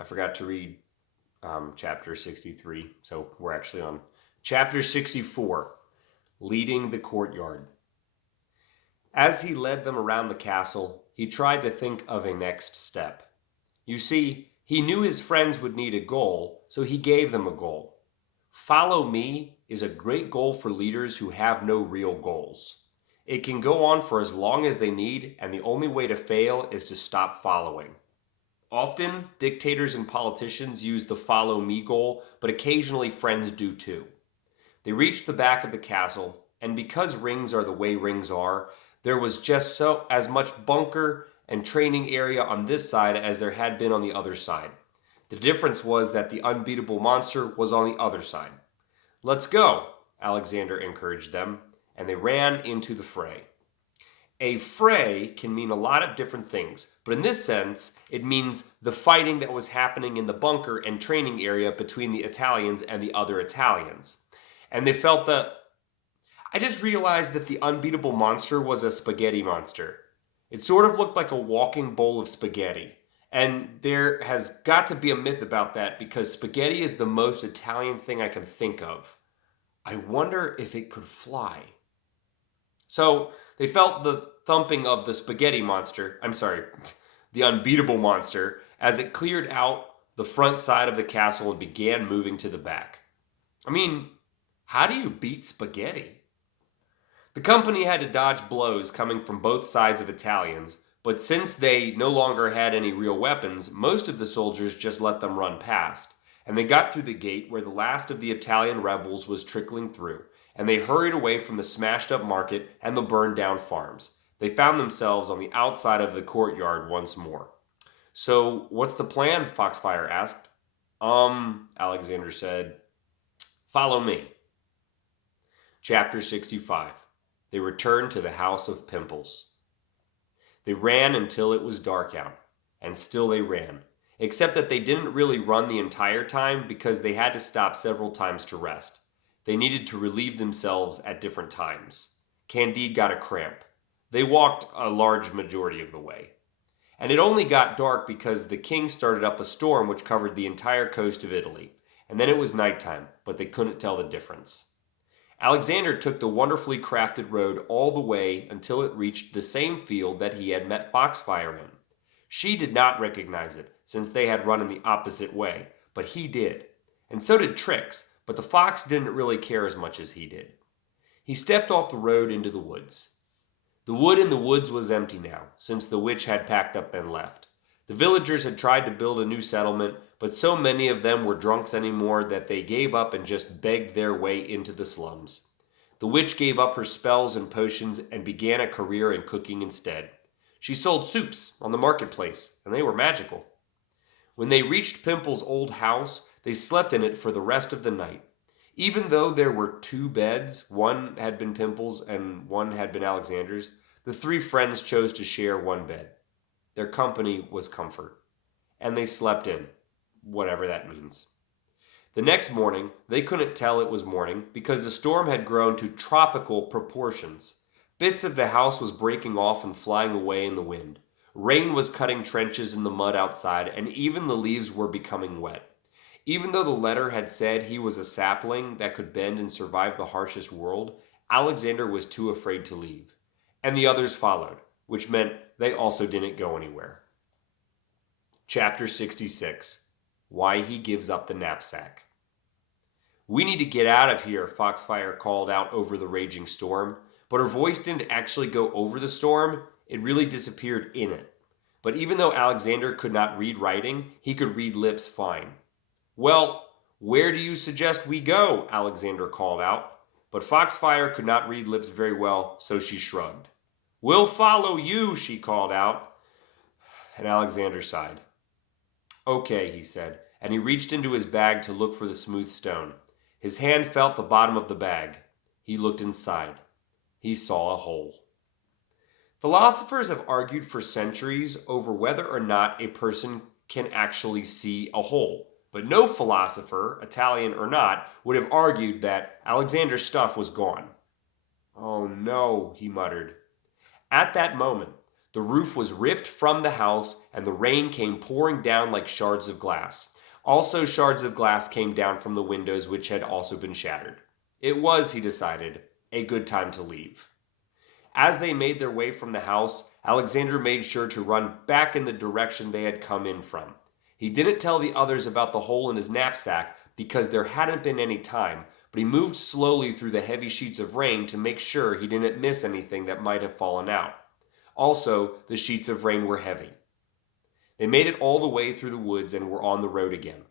I forgot to read chapter 63, so we're actually on chapter 64, leading the courtyard. As he led them around the castle, he tried to think of a next step. You see, he knew his friends would need a goal, so he gave them a goal. Follow me is a great goal for leaders who have no real goals. It can go on for as long as they need, and the only way to fail is to stop following. Often, dictators and politicians use the follow me goal, but occasionally friends do too. They reached the back of the castle, and because rings are the way rings are, there was just so as much bunker and training area on this side as there had been on the other side. The difference was that the unbeatable monster was on the other side. "Let's go," Alexander encouraged them, and they ran into the fray. A fray can mean a lot of different things, but in this sense, it means the fighting that was happening in the bunker and training area between the Italians and the other Italians. And they felt the. I just realized that the unbeatable monster was a spaghetti monster. It sort of looked like a walking bowl of spaghetti. And there has got to be a myth about that because spaghetti is the most Italian thing I can think of. I wonder if it could fly. So they felt the thumping of the spaghetti monster, I'm sorry, the unbeatable monster, as it cleared out the front side of the castle and began moving to the back. I mean, how do you beat spaghetti? The company had to dodge blows coming from both sides of Italians, but since they no longer had any real weapons, most of the soldiers just let them run past, and they got through the gate where the last of the Italian rebels was trickling through, and they hurried away from the smashed up market and the burned down farms. They found themselves on the outside of the courtyard once more. "So, what's the plan?" Foxfire asked. Alexander said. "Follow me." Chapter 65. They returned to the house of Pimples. They ran until it was dark out, and still they ran, except that they didn't really run the entire time because they had to stop several times to rest. They needed to relieve themselves at different times. Candide got a cramp. They walked a large majority of the way. And it only got dark because the king started up a storm which covered the entire coast of Italy. And then it was nighttime, but they couldn't tell the difference. Alexander took the wonderfully crafted road all the way until it reached the same field that he had met Foxfire in. She did not recognize it, since they had run in the opposite way, but he did. And so did Trix, but the fox didn't really care as much as he did. He stepped off the road into the woods. The wood in the woods was empty now, since the witch had packed up and left. The villagers had tried to build a new settlement, but so many of them were drunks anymore that they gave up and just begged their way into the slums. The witch gave up her spells and potions and began a career in cooking instead. She sold soups on the marketplace, and they were magical. When they reached Pimple's old house, they slept in it for the rest of the night. Even though there were two beds, one had been Pimple's and one had been Alexander's, the three friends chose to share one bed. Their company was comfort. And they slept in, whatever that means. The next morning, they couldn't tell it was morning because the storm had grown to tropical proportions. Bits of the house was breaking off and flying away in the wind. Rain was cutting trenches in the mud outside, and even the leaves were becoming wet. Even though the letter had said he was a sapling that could bend and survive the harshest world, Alexander was too afraid to leave. And the others followed, which meant they also didn't go anywhere. Chapter 66. Why he gives up the knapsack. "We need to get out of here," Foxfire called out over the raging storm. But her voice didn't actually go over the storm, it really disappeared in it. But even though Alexander could not read writing, he could read lips fine. "Well, where do you suggest we go?" Alexander called out. But Foxfire could not read lips very well, so she shrugged. "We'll follow you," she called out. And Alexander sighed. "Okay," he said, and he reached into his bag to look for the smooth stone. His hand felt the bottom of the bag. He looked inside. He saw a hole. Philosophers have argued for centuries over whether or not a person can actually see a hole. But no philosopher, Italian or not, would have argued that Alexander's stuff was gone. "Oh no," he muttered. At that moment, The roof was ripped from the house, and the rain came pouring down like shards of glass. Also, shards of glass came down from the windows, which had also been shattered. It was, he decided, a good time to leave. As they made their way from the house, Alexander made sure to run back in the direction they had come in from. He didn't tell the others about the hole in his knapsack because there hadn't been any time, but he moved slowly through the heavy sheets of rain to make sure he didn't miss anything that might have fallen out. Also, the sheets of rain were heavy. They made it all the way through the woods and were on the road again.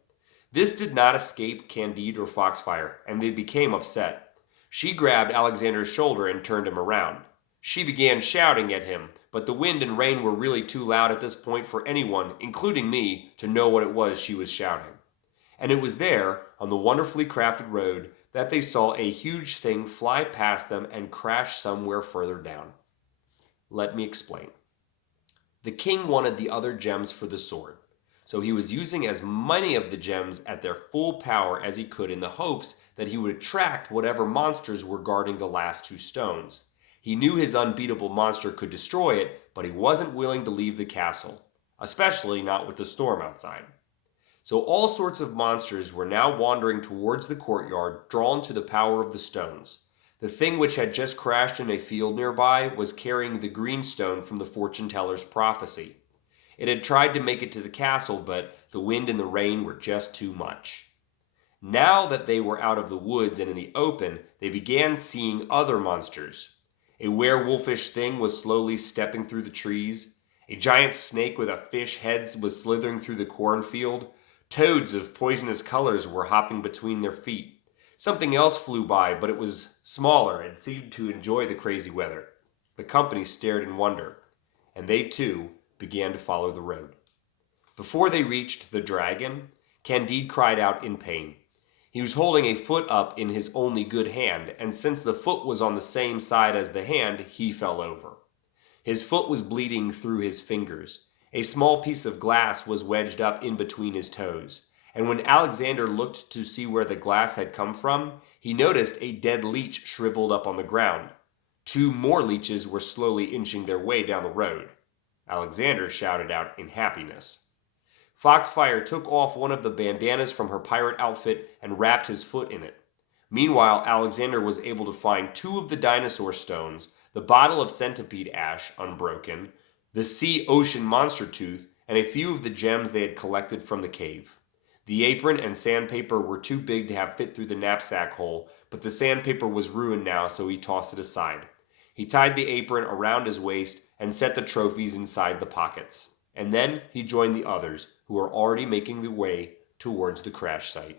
This did not escape Candide or Foxfire, and they became upset. She grabbed Alexander's shoulder and turned him around. She began shouting at him, but the wind and rain were really too loud at this point for anyone, including me, to know what it was she was shouting. And it was there, on the wonderfully crafted road, that they saw a huge thing fly past them and crash somewhere further down. Let me explain. The king wanted the other gems for the sword, so he was using as many of the gems at their full power as he could in the hopes that he would attract whatever monsters were guarding the last two stones. He knew his unbeatable monster could destroy it, but he wasn't willing to leave the castle, especially not with the storm outside. So all sorts of monsters were now wandering towards the courtyard, drawn to the power of the stones. The thing which had just crashed in a field nearby was carrying the green stone from the fortune teller's prophecy. It had tried to make it to the castle, but the wind and the rain were just too much. Now that they were out of the woods and in the open, they began seeing other monsters. A werewolfish thing was slowly stepping through the trees. A giant snake with a fish head was slithering through the cornfield. Toads of poisonous colors were hopping between their feet. Something else flew by, but it was smaller and seemed to enjoy the crazy weather. The company stared in wonder, and they too began to follow the road. Before they reached the dragon, Candide cried out in pain. He was holding a foot up in his only good hand, and since the foot was on the same side as the hand, he fell over. His foot was bleeding through his fingers. A small piece of glass was wedged up in between his toes, and when Alexander looked to see where the glass had come from, he noticed a dead leech shriveled up on the ground. Two more leeches were slowly inching their way down the road. Alexander shouted out in happiness. Foxfire took off one of the bandanas from her pirate outfit and wrapped his foot in it. Meanwhile, Alexander was able to find two of the dinosaur stones, the bottle of centipede ash, unbroken, the sea-ocean monster tooth, and a few of the gems they had collected from the cave. The apron and sandpaper were too big to have fit through the knapsack hole, but the sandpaper was ruined now, so he tossed it aside. He tied the apron around his waist and set the trophies inside the pockets. And then he joined the others, who were already making their way towards the crash site.